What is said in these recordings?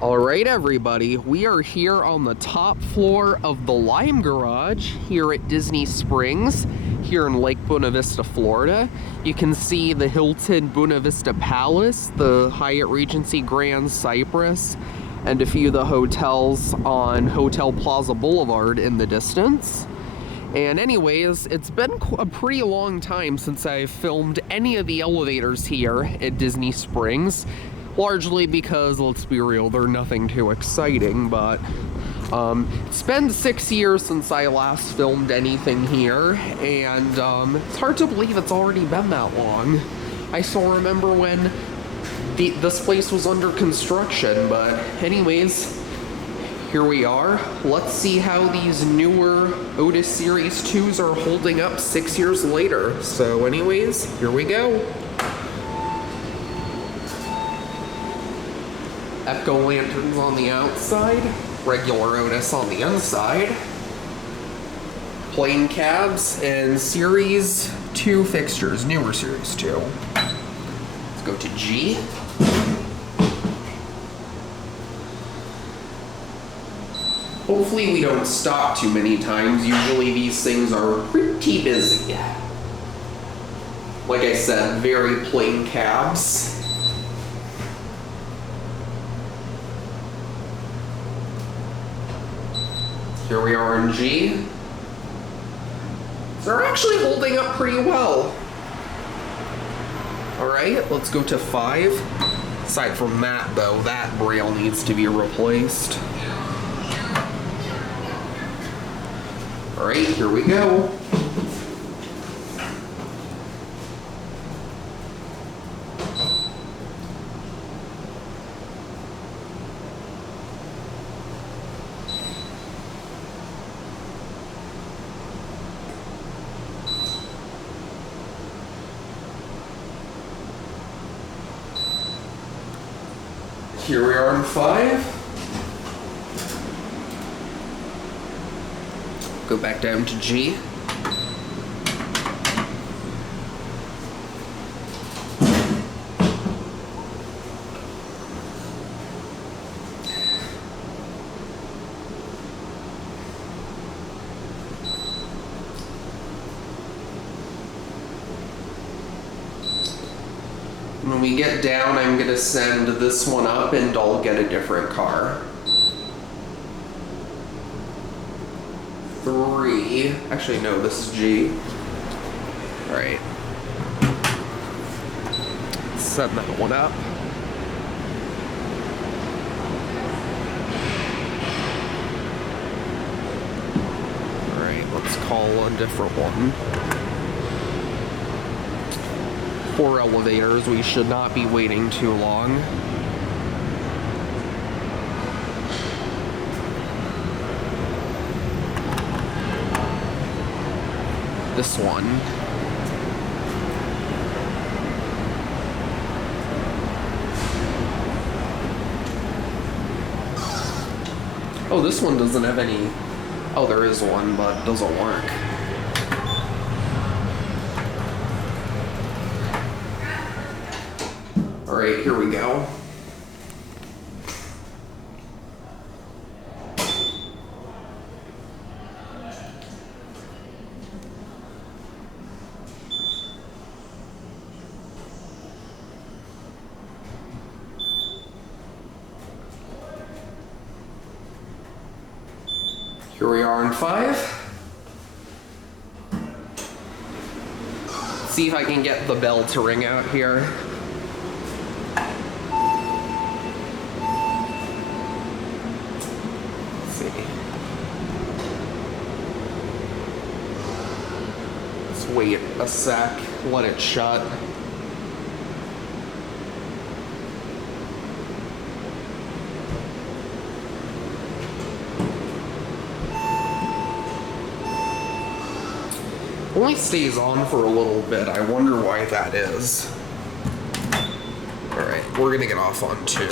Alright everybody, we are here on the top floor of the Lime Garage here at Disney Springs, here in Lake Buena Vista, Florida. You can see the Hilton Buena Vista Palace, the Hyatt Regency Grand Cypress, and a few of the hotels on Hotel Plaza Boulevard in the distance. And anyways, it's been a pretty long time since I've filmed any of the elevators here at Disney Springs. Largely because, let's be real, they're nothing too exciting, but it's been 6 years since I last filmed anything here, and it's hard to believe it's already been that long. I still remember when this place was under construction, but anyways, here we are. Let's see how these newer Otis Series 2s are holding up 6 years later. So anyways, here we go. Echo lanterns on the outside, regular Otis on the inside, plain cabs, and Series 2 fixtures, newer Series 2. Let's go to G. Hopefully we don't stop too many times. Usually these things are pretty busy. Like I said, very plain cabs. Here we are in G. So they're actually holding up pretty well. Alright, let's go to 5. Aside from that though, that braille needs to be replaced. Alright, here we go. Here we are in 5. Go back down to G. When we get down, I'm going to send this one up and I'll get a different car. 3. Actually, no, this is G. Alright. Send that one up. Alright, let's call a different one. 4 elevators, we should not be waiting too long. This one. Oh, this one doesn't have any... Oh, there is one, but it doesn't work. Alright, here we go. Here we are in 5. See if I can get the bell to ring out here. Wait a sec, let it shut. Only stays on for a little bit. I wonder why that is. Alright, we're gonna get off on 2.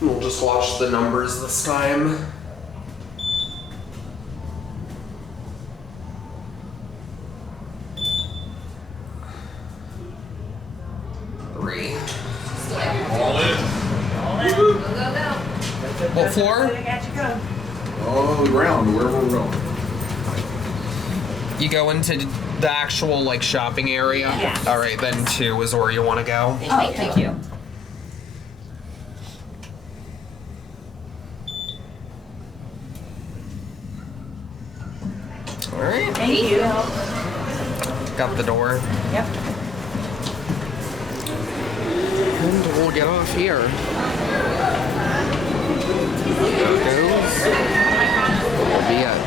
We'll just watch the numbers this time. 3. What floor? Oh, the ground, wherever we're going. You go into the actual like shopping area? Yeah. All right, then 2 is where you want to go. Oh, thank you. All right. Thank you. Got the door. Yep. And we'll get off here. There it goes. We'll be at